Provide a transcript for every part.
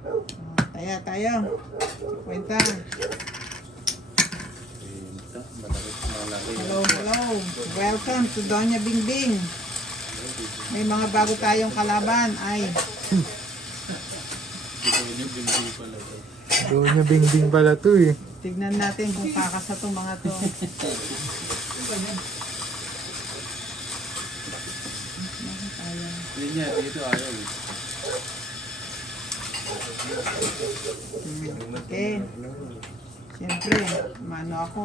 Tayo. Kwenta. Malaki. Hello. Welcome to Doña Bingbing. May mga bago tayong kalaban. Ay, Doña Bingbing pala to eh. tignan natin kung kakasa tong mga to. Hindi niya, dito ayaw. Okay. Siyempre, mano ako.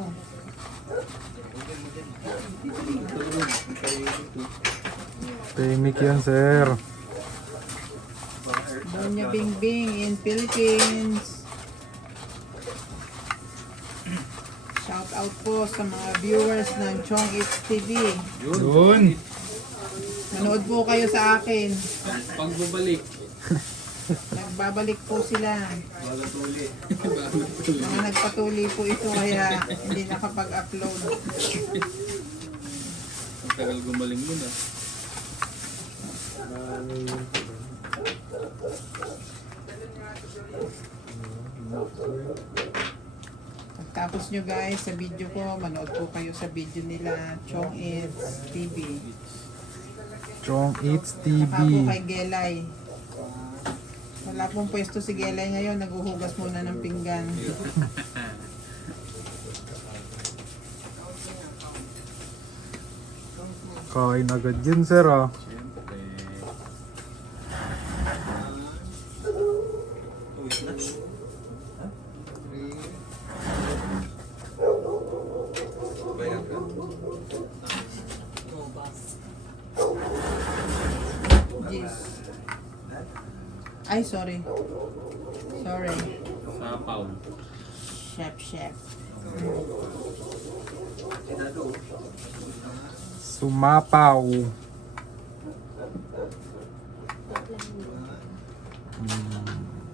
Tahimik yan, sir. Doña Bingbing in Philippines. Shout out po sa mga viewers ng Chong It's TV. Yun. Manood po kayo sa akin. Pagbabalik. Nagbabalik po sila. Balatuli. Mga nagpatuloy po ito kaya hindi nakapag-upload. Ang tagal gumaling mo na. Pagtapos nyo guys sa video ko, manood po kayo sa video nila Chong It's TV. Chong Eats Saka po TV. kay Gelay. Wala pong pwesto si Gelay ngayon, naghuhugas muna ng pinggan. Kain agad yun, sir ah. Siyempre. Jeez. Ay, sorry. Sapaw. Chef. Sumapaw.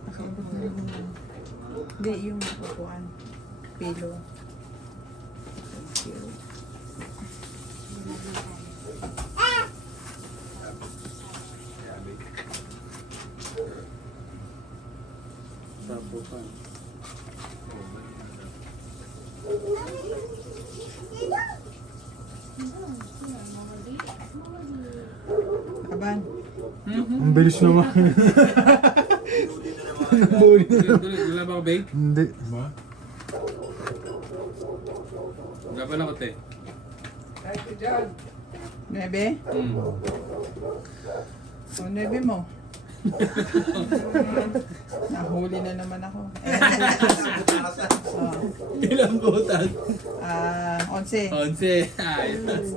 Nakaabot na naman yan. Hindi, yung upuan. Pillow. Thank you. Sapupan. Kaban. Ang bilis naman. Nabuli na. Wala ba ako, babe? Hindi. Wala pa lang ko, te. Nebe? O, nebe mo. Nahuli na naman ako. Ilang butas? 11. 11. Ayos.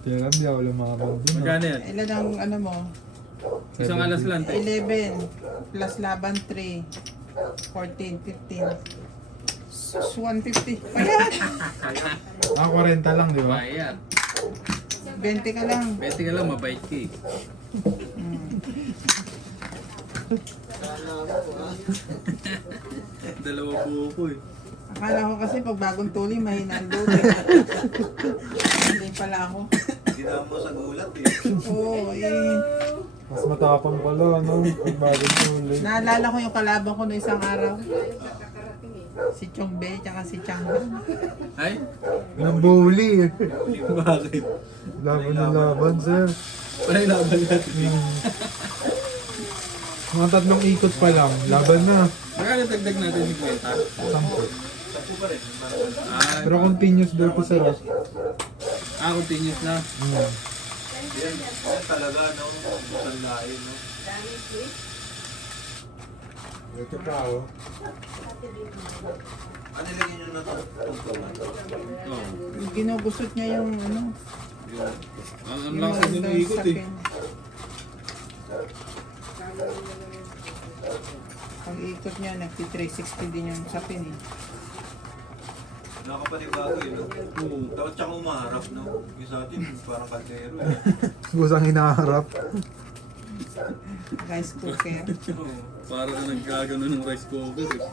Kaya di ako lumakabang din. Magkano yan? Ilan ang ano mo? Isang alas lang, te. 11 plus laban 3. 14, 15. 150. Payat! 40 lang, di ba? Bayad. 20 ka lang. 20 ka lang, mabait ka eh. Dalawa buko eh. Akala ko kasi pag bagong tuli, mahina ang load. Hindi pala ako. Ginawa mo sa gulat eh. Oo, Mas matapang pala, ano? Bagong tuloy. naalala ko yung kalaban ko noong isang araw. Si Chong Be, tsaka si Chang. Ay? Nabuli eh. Bakit? Laban na laban, sir. Ano yung laban natin? Mga 3 ikot pa lang. Laban na. Magkano dagdag natin si Kwenta? 10. Ah, Pero continuous daw po, sir. continuous na. Yan talaga, no? Sanlain, no? Ito pa, oh. Ano lagyan nyo na ito? Tungtungan. Oo. Ginugusot niya yung ano. Ang lakas din ng ikot eh. Pag ikot niya, nagti-360 din yung sapin eh. Nakapanibago eh, no? Dapat tsaka umaharap, no? Yung sa atin, parang kaldero eh. Busang hinaharap. Rice cooker. Para ka nagkagano ng rice cooker eh.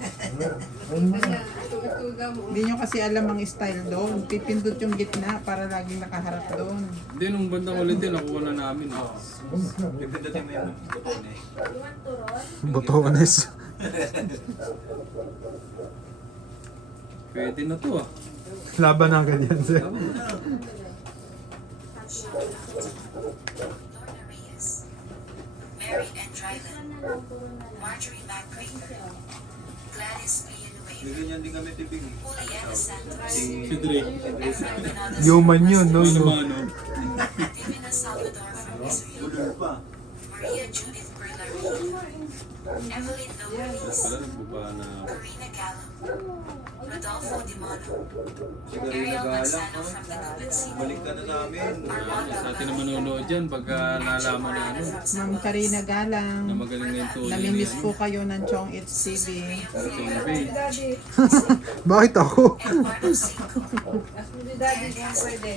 Hindi nyo kasi alam ang style doon. Pipindot yung gitna para laging nakaharap doon. Hindi, nung bandang ulit din, nakuha na namin. Pipindutin mo yung buton eh. Botones. Pwede na to ah. Laban ng ganyan sir. Tama na. Lorna Reyes, Mary N. Dryden, Marjorie McCraker, Gladys May Villanueva, ganyan din kami tipig. Juliana Santos, Si Drake. Efrain Venados, Human yun, no? Ano Yung mano? Divina Salvador from Israel, Ulul pa. Maria Judith Berlaria, Evelyn Novalis, Pala nagbaba na ako. Karina Gallo, Rodolfo Dimano, Si Karina Ariel Galang, Manzano from the Nuban City, balik ka na sa amin. Armando Sa atin na manonood dyan pagka nalaman na ano. Ma'am Karina Galang. Na magaling na yung tuloy Namimiss niya. po kayo ng Chong It's TV. Chong Bay. bakit ako? Eduardo Cinco, As mo ni daddy kung pwede.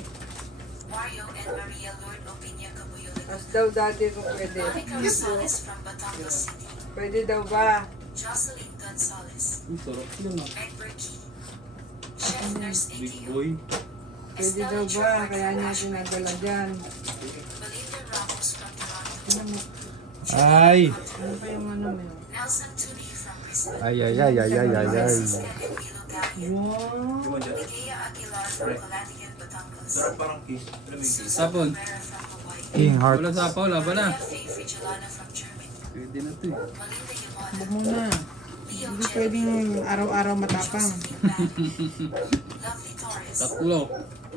Mario and Maria Lord Opinia Cabuyulan, As daw daddy kung pwede. Monica Rosales from Batangas City, Pwede daw ba? Jocelyn Gonzalez, Uy, sarap yun ah. Meg Berkey, Chef Nurse Big AKO, boy. Pwede daw ba? Kaya niya pinadala dyan. Belinda Ramos from Toronto, Ay! Ano pa yung ano mo yun? Nelson Tuni from Brisbane, Ay, ay, ay, ay, ay, ay, ay. Francisca Envilo Galian, Wow! Diba dyan? Ligaya Aguilar from Calatigan, Batangas, Sarap parang kiss. Alam mo yung kiss? Susan Sapon. Rivera from Hawaii, King Heart. Wala sa pa, wala ba na? Maria Faye Frigilana from Germany, Pwede na to eh. Melinda Yumana, Huwag muna. Leo Hindi Jen, pwedeng araw-araw matapang. Josephine Bani, Lovely Torres, Tatlo.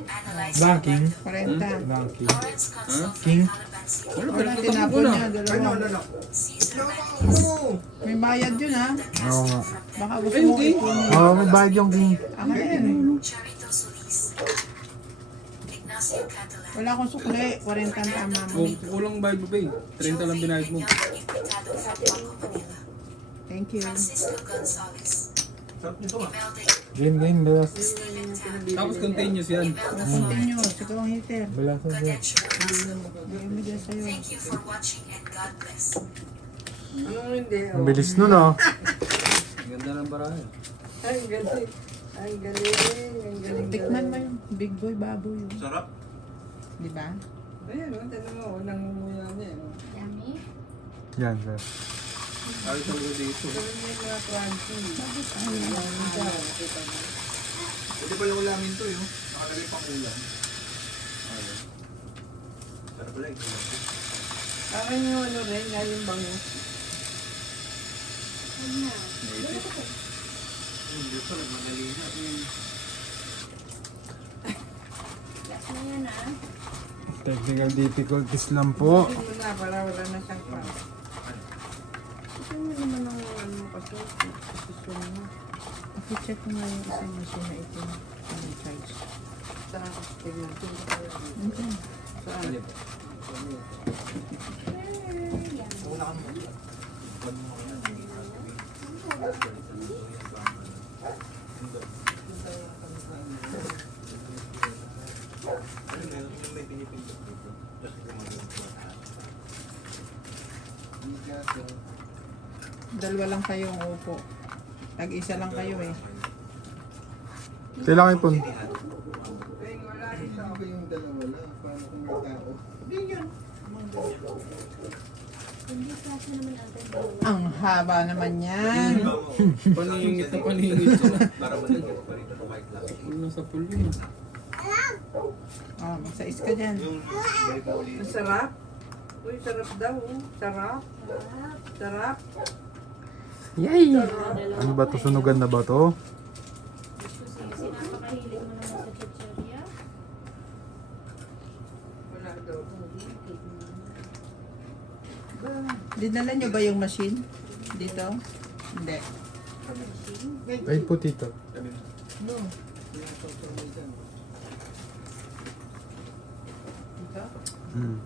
Annalise Banking. Roberto, 40. Donkey. Lawrence Consul King? from Calaban City, Wala, Wala, pwede tinapon na. niya. Dalawa. Caesar Mendes, May bayad yun ha. Oo nga. Baka gusto Ay, mo hindi. ipunin. Oo, mabayad yung king. Ako yan. Charito Solis, Ignacio Catalan, Wala akong sukli. 40 ang tama mo. Oh, kulang ba ba eh? 30 lang binayad mo. Implicado from Paco, Manila, Thank you. Francisco Gonzalez, Sarap nito ah. Game, game, balas. Steven Tan, Tapos continuous yan. Imelda Continue. Flores, Ikaw ang hitter. Balas na sir. Gaudensio Ramos. May bigyan sa'yo. Thank you for watching and God bless. Anong hindi? Ang bilis nun ah. Ganda ng barahe. Ay, galing. Ay, galing. Ang galing. Tikman mo yung big boy baboy. Yun. Sarap. Di ba? Ayan, tanong mo. Unang umuya niya. Yan sir. Ayos talaga dito. Pero may mga crunchy. Pwede pala ulamin to yun. Nakalagay pang ulam. Ayun. Sarap pala ito. Akin yung ano rin, yung bangus. Hindi pa nagmagalina. Technical difficulties lang po. Hindi mo na, para wala na siyang crunch. Ito mo naman ang ano kasi. Posisyon mo. Pakicheck mo nga yung isang machine na ito. Ano charge? Saan ako tignan? Okay. Saan? Una ka mo. Huwag mo ka na. Ano yun? Yung may pinipindot dito. Tapos gumagawin ko. Dalawa lang kayong upo. Tag-isa lang kayo eh. Kailangan po. Ang haba naman yan. Paningit na paningit sila. Para malagyan pa rin ito white lang. Wala sa pool yun. Oh, magsais ka dyan. Yung balik mo ulit. Ang sarap. Uy, sarap daw. Sarap. Sarap. Yay! Ano ba to? Sunugan na ba to? Sinapakahilig mo naman sa chichirya. Wala daw. Dinala nyo ba yung machine? Dito? Hindi. Wait po tito. No. Dito? Hmm.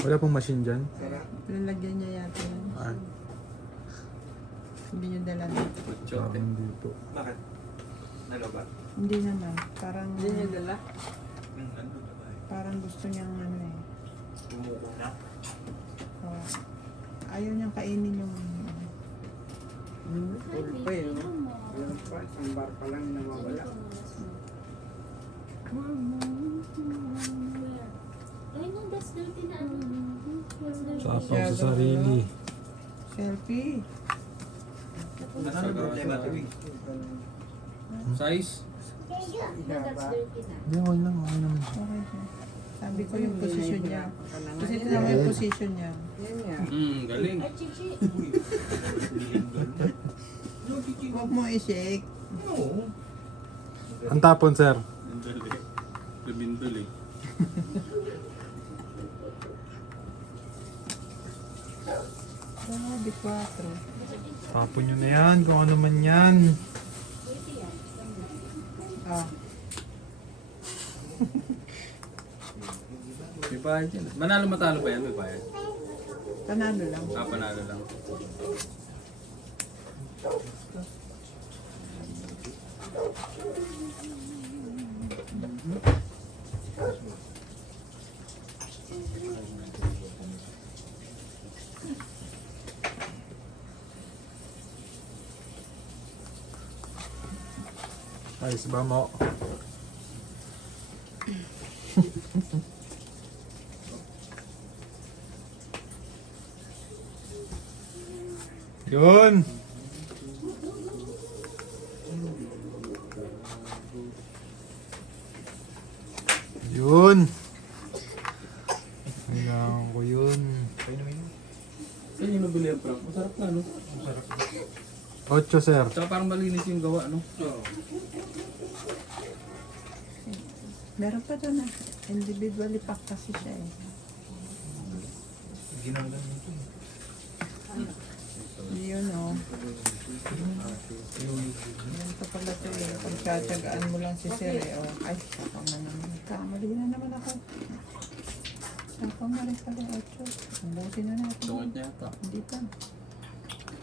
Wala pong machine dyan? Lalagyan niya yata yan. Ah, Hindi nyo dala dito. Machote. hindi po. Bakit? Nalo ba? Hindi naman. Parang, Hindi niya dala. Nandun na ba eh? parang gusto niyang ano eh. Tumuko na. Oh, ayaw niyang kainin yung Full pa eh. No? Yung pa, isang bar pa lang nawawala. Ay, no, that's dirty na ano. That's dirty. Sapaw sa sarili. Selfie. Ano problema, Tiwi? Size? That's dirty na. Hindi, okay lang. Okay naman siya. Okay siya. Sabi ko yung position niya. Ka na nga. Kasi ito naman yung position niya. Yan nga. Galing. Ay, chichi. Huwag mo i-shake. Oo. Ang tapon, sir. Bindol eh. Bindol eh. Grabe, 4. Tapon nyo na yan, kung ano man yan. Dirty yan. Ah, May bayad yan. Manalo matalo ba yan? May bayad. panalo lang. Panalo lang. Ayos ba mo? Yun! Yun! Kailangan ko yun. Saan yung nabili ang prank? Masarap na, no? 8, sir. Tsaka parang malinis yung gawa, no? Meron pa doon na. Individually pack kasi siya eh. Ginanggan nito. Yun o. Ganito pala ito eh. Pagtsatsagaan mo lang si Sir eh. Oh. Ay, ako na naman. Kamali na naman ako. Ako na rin pala 8. Umbusin na natin. Tungkot niya ata. Hindi pa.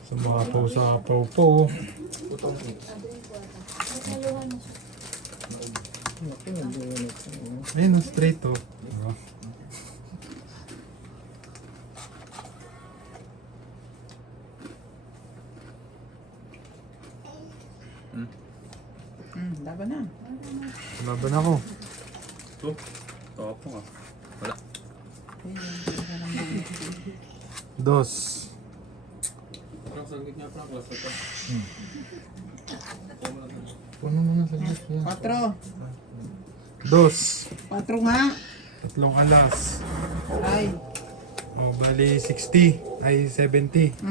Sumapaw-sapaw po. Putong it. Nasaluhan mo siya. Ayun, straight to. Diba? Laban na. Laban ako. Ito. Tapo nga. Wala. Dos. Parang saglit niya prank. Last ito. Puno mo na sa gas. 4. Dos. 4 nga. Tatlong alas. Ay. O, bali 60. Ay, 70. 2.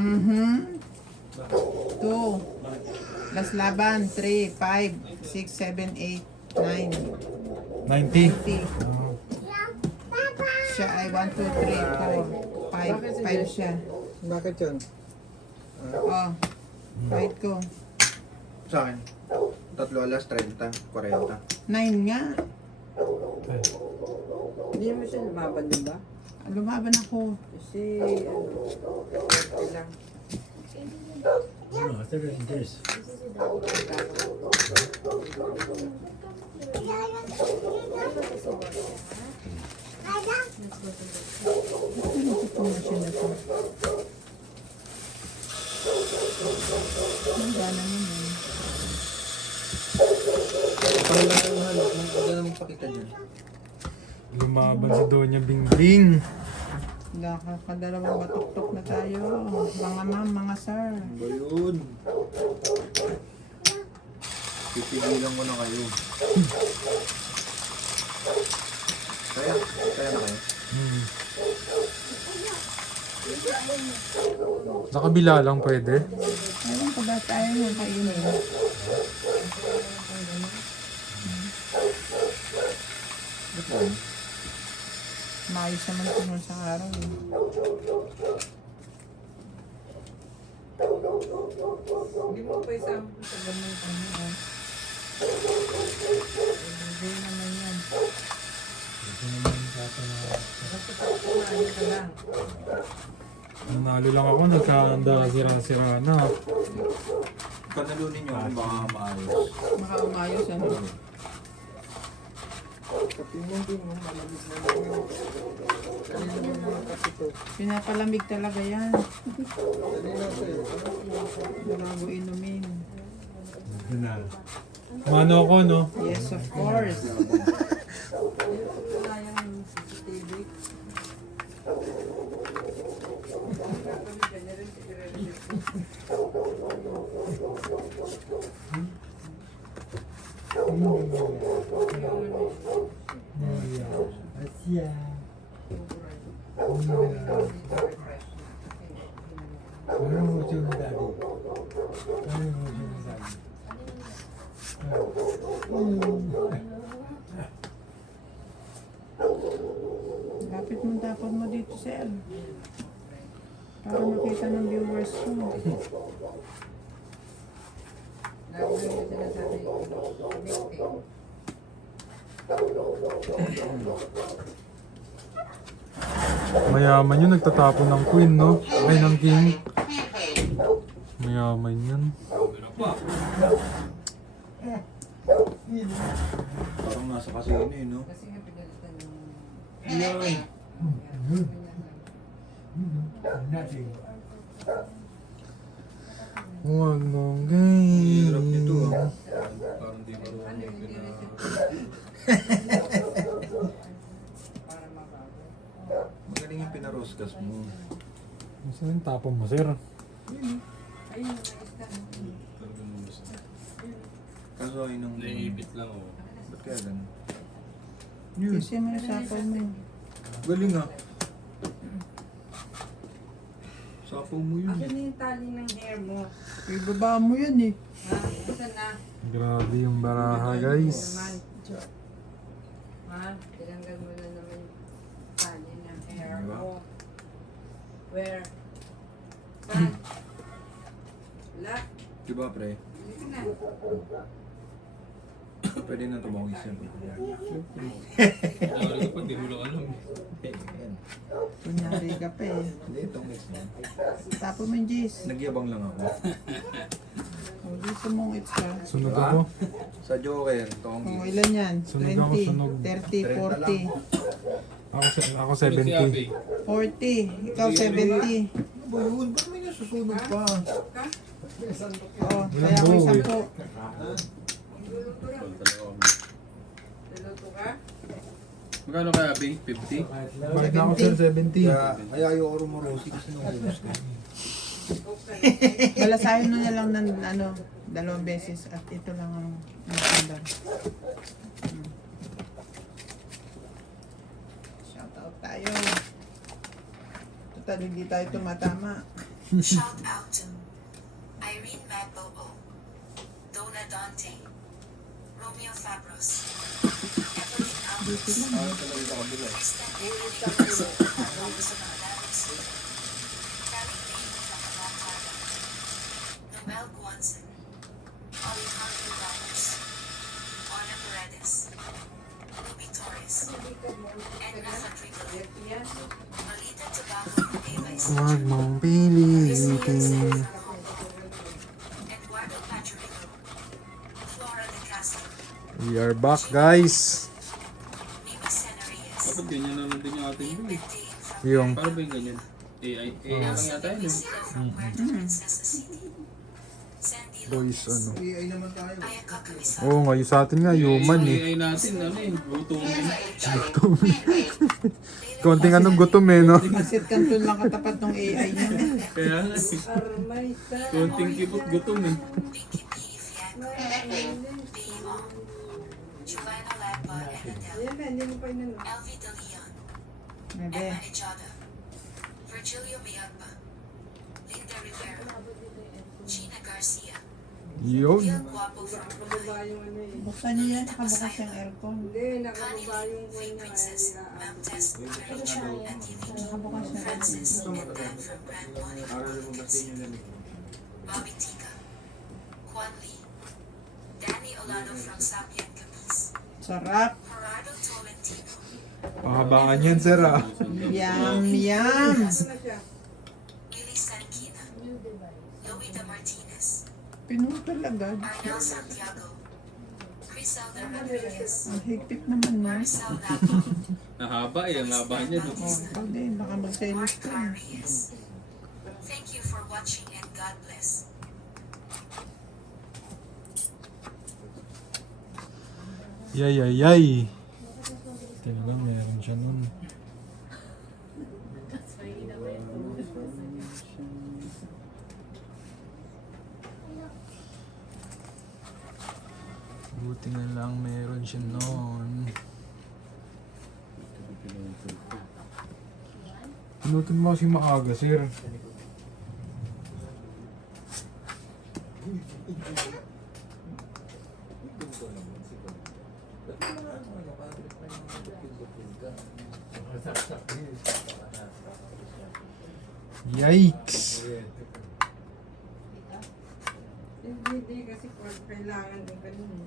Last laban. 3, 5, 6, 7, 8, 9. 90. 50. Oh. Siya ay 1, 2, 3, 4, 5. 5 siya. Bakit yun? Oh. Right ko. Sa akin. 3 alas, 30, 40. 9 nga. Ay. Hindi mo siya lumaban din ba? Lumaban ako. Kasi, ano, okay lang. Ano ito pong machine na to? Ang gana naman. Parang lang yung halo. Huwag na magpakita dyan. Lumaban si Doña Bingbing. Nakakadalawang batok-tok na tayo. Mga ma'am, mga sir. Ano ba yun? Pipigilan ko na kayo. Kaya na kayo. Sa kabila lang pwede. Ewan ko ba tayo yung kainin? Maayos naman ito nun sa araw eh. Hindi mo pa isang sa ganun ano. Hindi naman yan. Basta pag kumain ka lang. Nanalo lang ako, nagkahanda sira-sira na. Panalunin nyo kung baka maayos. Makaumayos ano. Kapimong mo, malamig na lang. Kanina mo mga kapito. Pinapalamig talaga yan. Kanina ko eh. Bago inumin. Mano ako, no? Yes, of course. Wala yung CCTV. Lapit mo dapat mo dito, sir. Para makita ng viewers mo. Mayaman yun, nagtatapon ng queen, no? Ay, ng king. Mayaman yun. Parang nasa kasino eh, no? Yan. Huwag mong Hirap nito gawin. ah. Parang di marunong pina... Magaling yung pinaroskas mo. Gusto yung tapon mo, sir? Talagang gusto. Kaso ay nang... Naiipit lang oh. Ba't kaya ganun? Kasi may sapaw mo yun. Galing ah. Sapaw mo yun Akin eh. na yung tali ng hair mo. Ibaba mo yun eh. Ha? Asan na? Grabe yung baraha, guys. Naman. Ha? Tinanggal mo na naman yung tali ng hair Diba? mo. Where? Saan? Wala. Diba pre? Hindi ka na. Pwede na tumawagis yan. Nakalit pa, di mo lang alam. Yan. Kunyari ka pa eh. Hindi, itong next na. Tapon mo yung Jis. Nagyabang lang ako. O, gusto mong itsa. Sunog ako. Sa Joker, O, Tongi. ilan yan? Sunog ako, 20, sunog. 30, 40. Ako Si 70. Abby. 40. Ikaw 70. Ano ba yun? Ba't may nasusunog pa? O, kaya ako Lambo. 10. Luluto lang. Talaga kami. Luluto ka? Magkano kaya, Abby? 50? Bakit na ako, sir? 70. Kaya ayoko rumorosi kasi nung ulos ko. Balasahin mo na lang ng ano, 2 beses at ito lang ang matanda. Shout out tayo. Total, hindi tayo tumatama. Shout out to Irene Magbo, Donna Dante, Romeo Fabros, Evelyn Alves, Ano talaga sa kabila? Kristen Enriquez, Robinson Adames, Kelly Payne from Atlanta, Noel Guanzon, Alejandro Ramos, Ana Paredes, Ruby Torres, Edna Fadrigal, Malita Tabaco, Eva Huwag Isidro, mong Chris Wilson pilitin. from Hong Kong, Eduardo Pachurico, Flora de Castro, We are back, guys. Mimi Sena Reyes, Dapat ganyan na lang din yung ating Lynn boy. Bentain from Yung Paano ba yung ganyan? AI lang Elsie yata yun. Luisilo from Puerto Princesa City, Sandy boys, Lopez, ano. AI naman tayo. Ayaka Kamisara, Oo nga, yung sa atin nga, human eh. AI natin, ano eh, gutumin. Konting anong gutom eh, no? Masit kanton lang katapat ng AI niya. Kaya nga eh. Armay sa... Konting kibot gutom eh. Pinky P. Fianco, Bea Ong, Giovanna Lapa and Adele, Ayan na, hindi mo pa inano. Elvie De Leon, Bebe. Emma Ejada, Virgilio Mayagba, Linda Rivera, Gina Garcia, Yun. Gil Guapo from Nakababa Brunei, yung ano eh. Buksan niyo yan, nakabukas yung aircon. Hindi, Connie nakababa Lee, yung Faye kanya kaya Princess, nila. Ma'am Tess, Rachel, and TVG, Nakabukas yung aircon. Francis, and Dan from Grand Bonnie, Aral mo ba sa inyo na Bobby Tika, Juan Lee, Danny Olano from Sapien Capiz, Sarap. Gerardo Tolentino, Pahabangan yan, sir, ah. Yum, yum. Ano na siya? Willie Sankina, Loida Martinez, Pinuto talaga. Arnel Santiago, Criselda Rodriguez, Ang higpit naman, no? Marcel Lago, Nahaba eh, ang haba niya. No? Oh, ikaw din, baka mag-selos Mark ka. Car Reyes. Thank you for watching and God bless. Yay, yay, yay. Talaga, meron siya nun. Buti na lang meron siya noon. Pinutin mo kasi maaga, sir. Yikes! Hindi kasi kailangan din ganun.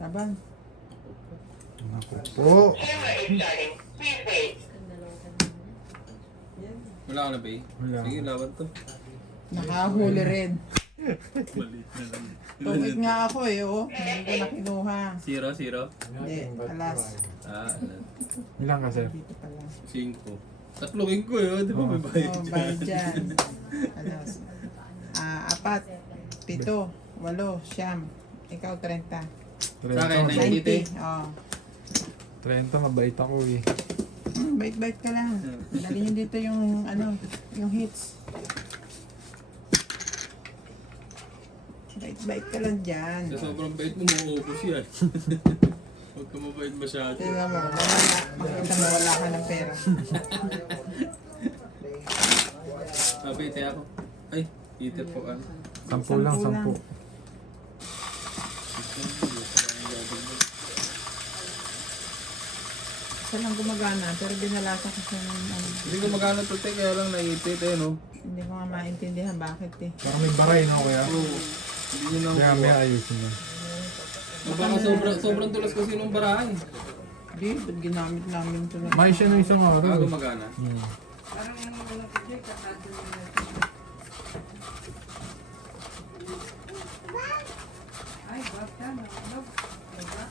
Laban. Naku po. Wala ka na ba eh? Wala. Sige, laban to. Nakahuli rin. Maliit na lang. Tumig nga ako eh, oh. Hindi ko na kinuha. 0-0. Hindi, alas. Ah, Ilan ka, sir? Dito pala. 5. Tatlokin ko eh, di ba may bayad Oh, bayad dyan. Alas. 4, 7, 8, 9. Ikaw, 30. Sa akin, 90. Oh. 30, mabait ako eh. Bait-bait ka lang. Dali nyo dito yung, yung hits. Bait-bait ka lang dyan. Sa sobrang bait mo, mauubos yan. Huwag ka mabait masyado. Tingnan mo, makikita mo wala ka ng pera. Sabi, ite ako. Ay, ite po ano. 10 lang, 10. Isa lang gumagana, pero binalasa ko siya ng Hindi ko magkano to, te, kaya lang naiipit eh, no? hindi ko nga maintindihan bakit eh. Parang may baray, no, kuya? Oo. Hindi nyo Kaya may na ayusin yun. baka sobrang tulas kasi nung barahan. Hindi, ba't ginamit namin ito na? May siya nung isang araw. Bago eh. magana. Parang ano ko dyan, kakado nila. Ay, basta na. Diba?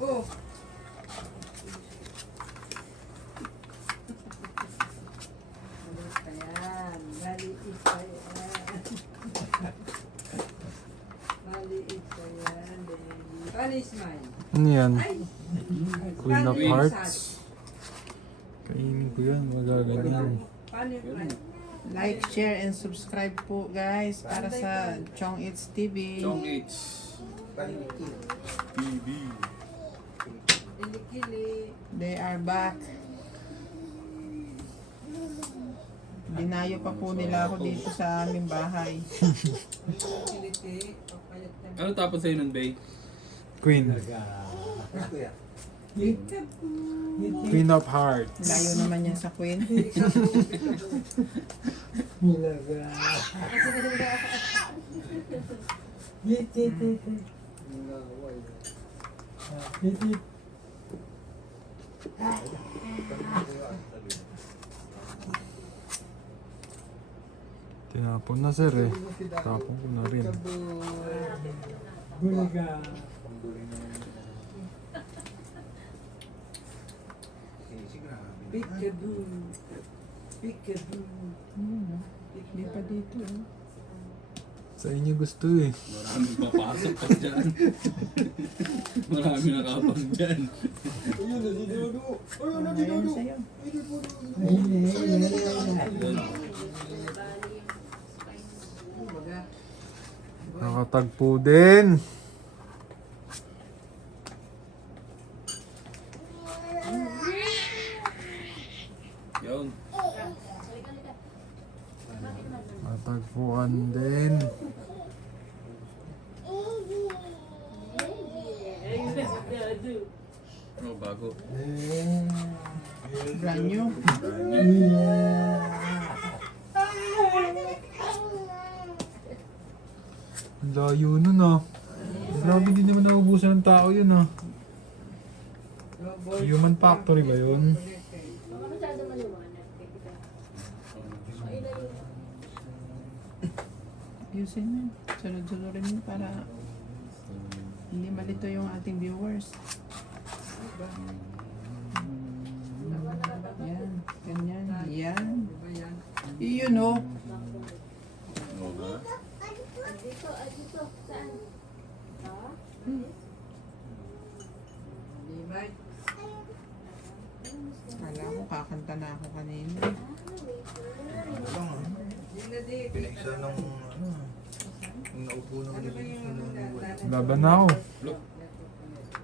Oh. Ayan, maliit pa yan. Maliit pa yan, baby. Paano smile? Ano yan? Ay! Queen of Paano yung Hearts. sad? Kainin ko yan, magaganyan. Paano yung smile? Like, share, and subscribe po guys para sa Chong Eats TV. Chong H. BB. Kilikili. They are back. Dinayo pa po nila ako dito sa aming bahay. Kiliti. Papayat na. Ano tapos sa'yo nun, Bay? Queen. Queen of Hearts. Layo naman yan sa Queen. Tinapon na, sir eh. Tapon ko na rin. Pikadoo. Pikadoo. Hindi pa dito. Eh. Sa inyo gusto eh. Maraming papasok pa dyan. Maraming nakapang dyan. Ayun sa'yo. Nakatagpo din. Yun. Natagpuan din. Oh, bago. Brand new. Ang layo nun ah. Grabe, hindi naman naubusan ng tao yun ah. Human Factory ba yun? Baka masyado maliwanag. Ayusin mo. Sunod-sunodin mo para hindi malito yung ating viewers. Yan. Ganyan. Yan. Iyon oh. Oo ba? Kumakanta na ako kanina. Ano lang ah. Pinaisa ng ano. Yung naupo ng Laban na ako.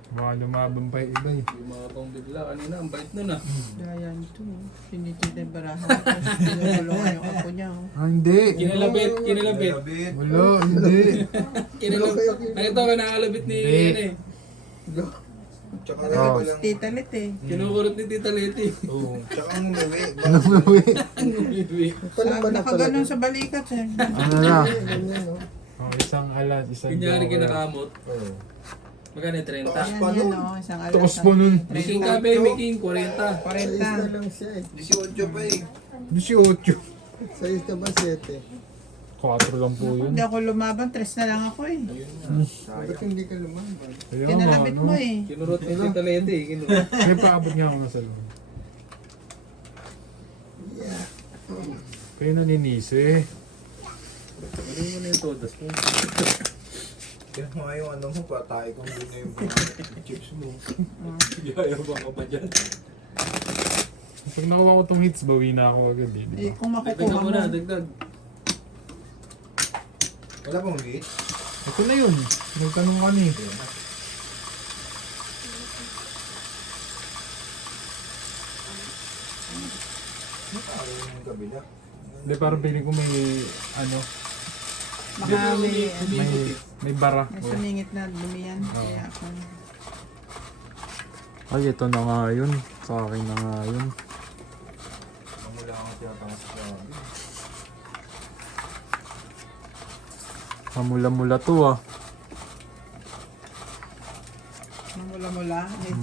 Baka lumaban pa yung iba eh. Yung mga pang bigla kanina, ang bait nun ah. Gaya nito. Sinitita yung baraha. Tapos pinulungan yung apo niya. Oh. Ah, hindi. Kinalabit, kinalabit. Labit. Wala, hindi. Kinalabit. Nakita ko nakalabit ni Hindi. ano eh. Tsaka Oh. ano pa lang. Tita Lit eh. Kinukurot ni Tita Leti. Oo. Tsaka ang umuwi. Umuwi. Nakaganon sa balikat eh. Ano na? Oh, isang alas, isang Kunyari joker. kinakamot. Oo. Magkano 30? Yan Pa yan nun. oh. Isang alas. Tukos po nun. Making ka be, making 40. 40. lang siya eh. 18 pa eh. 18. Size ka ba 7? 4 lang po yun. Hindi ako lumaban. 3 na lang ako eh. Ba't hindi ka lumaban? Kaya nga, Kinalabit ano? mo eh. Kinurot ni Tita Leti. Kinurot. May paabot nga ako nasa loob. Kayo naninisi. Ano mo na yung todas mo? Kaya mga yung ano mo, patay kung doon na yung mga chips mo. Yayaw ba ka pa dyan? Pag nakuha ko tong hits, bawi na ako agad eh. Eh, Diba? kung Dagdag makukuha mo mo. na, dagdag. Wala pang meat? Ito na yun. Nagtanong ka ni. Ayun na. Ano pa yung kabila? Hindi, parang piling ko may, ano, Baka may bara. may sumingit na lumiyan. Kaya ako. Ay, ito na nga yun. Sa akin na nga yun. Mamula akong tiyatang sa grabe. Mamula-mula to ah. Mamula-mula. Eh,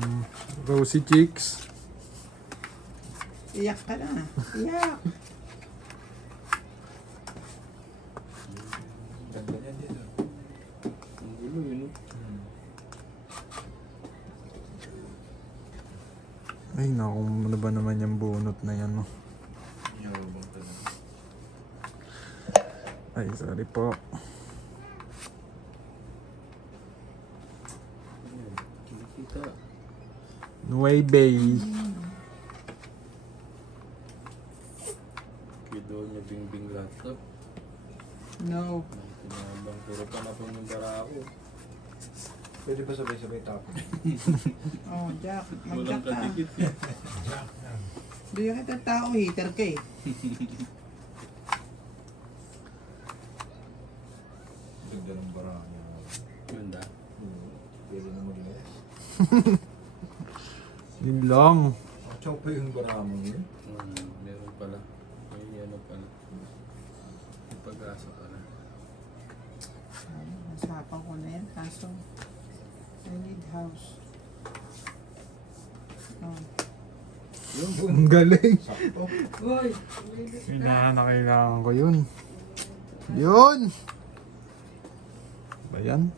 Rosy Cheeks. iyak ka na. Iyak. Ganda niya dito. Ang gulo yun. No? Ay, naku, ano ba naman yung bunot na yan, no? Yabang talaga. Ay, sorry po. Kinikita. Nueve. Kido niya bing-bing laptop. No. Tinabang puro pa na po yung bara ako. Pwede ba sabay-sabay tapon? Oh, Jack. Walang Mag-Jack ka. kadikit. Doon yung kita tao, hater ka eh. Ganda ng bara niya. Yun da. Pwede na mag-less. Yun lang. Ang chow pa yung bara mo yun. Meron pala. May ano pala. May pag-asa pala. Nasapan ko na yan. Kaso, I need house. Oh. Ang galing. Sakto. Kailangan na kailangan ko yun. Yun! Ba yan?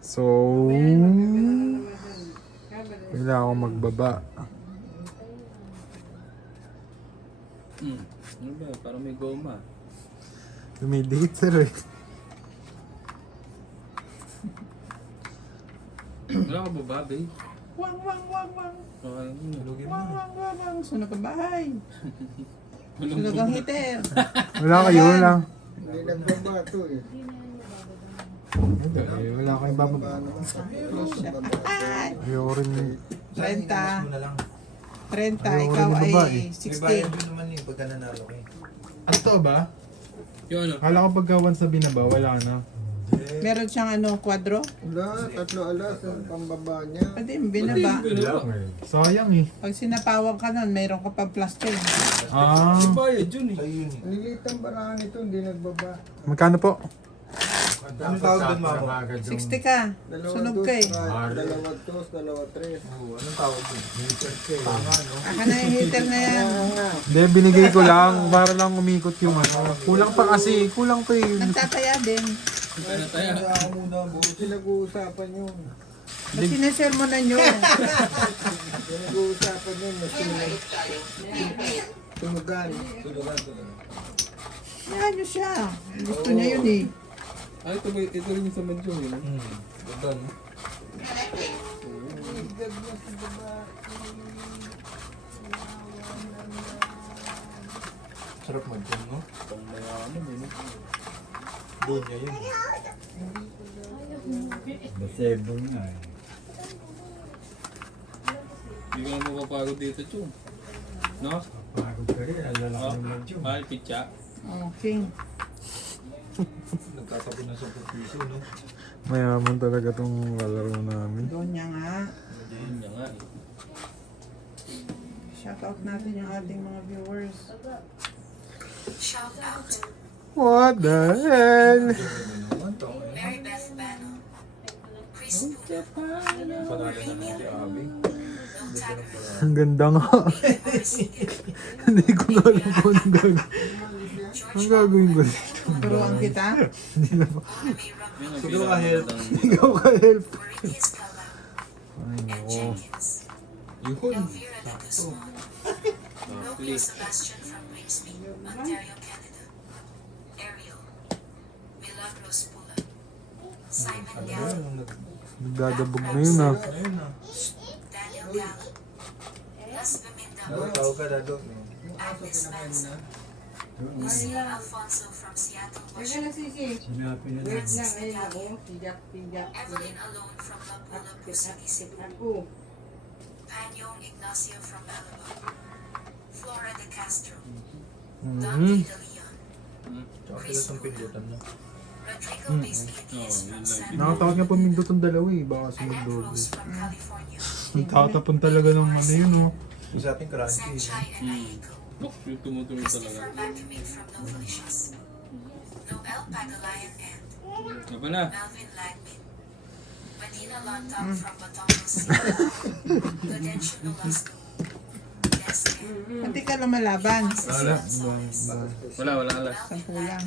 So, kailangan ko magbaba. Ano ba? Parang may goma. Lumidikit sir eh. Wala ka ba babe? Wang, wang, wang, wang. Okay. Tulogin Wang, mo. wang, wang, wang. Sunog ang bahay. Walang Sunog ang heater. Wala kayo lang. Hindi nagbabato eh. Hindi, wala kayong bababa. Ay! Ayoko rin. Renta. Mo na lang. 30, Ayaw ikaw rin ay baba eh. May bayad 60. yun naman eh, pagka nanalo ka eh. Ano to ba? Yung ano? Kala ko pagka once na binaba, wala na. Meron siyang ano, kwadro. Wala, 3 alas ang pambaba niya. Pwede yung binaba. Sayang eh. Pag sinapawag ka nun, mayroon ka pa plastic. Ah, May bayad yun eh. Sa'yo yun eh. Nilitang barahan ito, hindi nagbaba. magkano po? Anong tawag doon, mamo? 60 ka. Sunog ka eh. Dalawa tos, dalawa tres. Oo, anong tawag doon? Tanga, no? Aka na yung heater na yan. Hindi, binigay ko lang para lang umikot yung ano. Kulang pa kasi, kulang pa eh. Nagtataya din. Ano tayo? Kaya ako muna, boss. Pinag-uusapan yun. Ba't sinesermonan nyo? Pinag-uusapan yun. Tumugan. Tulugan, tulugan. Yan nyo siya. Gusto niya yun eh. Ay, ito rin yung sa madyong yun. Ganda, no? Sarap mag-gym, no? Pang mayaman eh. no? Doon niya yun. Baseball nga eh. Hindi ka na mapapagod dito, Chum. No? Pagod ka rin, ang lalaki Oh, ng mag-gym. mahal pitya. Okay. Nagtatabi ng 10 piso, no? Mayaman talaga tong kalaro namin. Doon niya nga. Yun niya nga eh. Shoutout natin yung ating mga viewers. Shout out. What the hell? Mary Beth Bano. Chris Puna. Panalo na ng Abi. No Tagger. Ang ganda nga. Big Marasigan. Hindi ko na alam kung anong gagawin. George Ang gagawin ko. Turuan kita. May Ram. Yun ang Siguro ka help. pinakamagandang Ikaw ka-help. Mauritius Calao. Ay, And nako. Jenkins. Yun. Elvira de Guzman. Romeo Sebastian from Grimsby, Ontario, Canada. Ariel. Milagros Pula. Simon Gallo. Nagdadabog na yun ah. Ayun na. Daniel Gallo. Las Bemindao. Tawag ka na doon. Agnes Manson. Lucia Alfonso from Seattle, Ay, Washington. sisi. Sinabi na lang. Francis Lang, ay Nagagi. ako. Pijak. Evelyn Alone from Lapu-Lapu, Cebu. Ako. Panyong Ignacio from Alabang. Flora de Castro. Mhm. Dante de Leon. Tsaka sila sa pindutan, no? Rodrigo Biscuitius from San Nakatakot nga pamindot ang dalawa eh. Baka Annette sumagdoble. Rose from California. Nagtatapon talaga ng ano yun oh. Yung sa ating crunchy. Sanchai and Aiko. Oh, yung tumutuloy Christopher talaga. Macamate from Novalicious. Noel Pagalayan and Ano pa na? Melvin Lagmin. Medina Lontop from Batangas City. Gadencio Nolasco. Destin. Pati ka lumalaban. Wala. Wala. Sampu lang.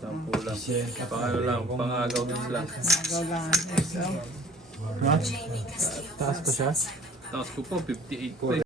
Sampu lang. Pang ano lang, pangagaw lang. Magaw lang. So, Ha? Jamie Castillo Taas from pa siya? San Simon, Tapos ko po, 58 po eh.